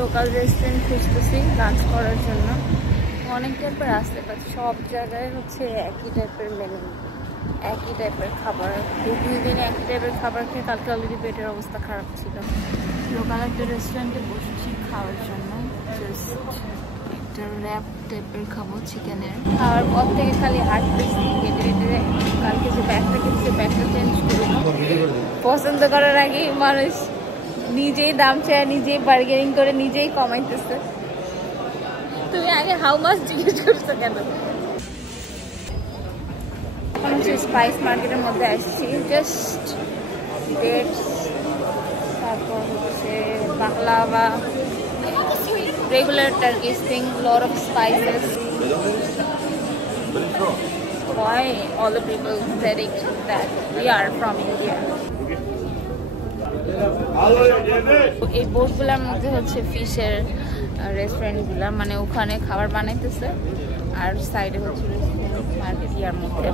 Local restaurant খুঁজতেছি lunch করার জন্য। অনেক টাইপের আসতে পারছি, সব জায়গায় হচ্ছে একই টাইপের মেনু, একই টাইপের খাবার। 2-3 দিনে একই টাইপের খাবার খেয়ে কালকে অলরেডি পেটের অবস্থা খারাপ ছিল। লোকাল একটা রেস্টুরেন্টে বসেছি খাওয়ার জন্য, জাস্ট একটা র্যাপ টাইপের খাবো চিকেনের। খাওয়ার পর থেকে খালি হাঁটতেছি, হেঁটে হেঁটে কালকে যে ব্যাগটা কিনছে ব্যাগটা চেঞ্জ করবো। পছন্দ করার আগেই মানুষ নিজেই দাম চায়, নিজেই বার্গেনিং করে নিজেই কমাইতেছে। তুমি আগে হাউ মাছ জিজ্ঞেস করছো কেন? এখন হচ্ছে স্পাইস মার্কেটের মধ্যে আসছি, জাস্ট ডেটস, তারপর হচ্ছে baklava, regular Turkish thing, lot of spices. Why all the people saying that we are from India? এই বোটগুলোর মধ্যে হচ্ছে ফিশের রেস্টুরেন্টগুলো, মানে ওখানে খাবার বানাইতেছে আর সাইডে হচ্ছে মার্কেট ইয়ার মধ্যে।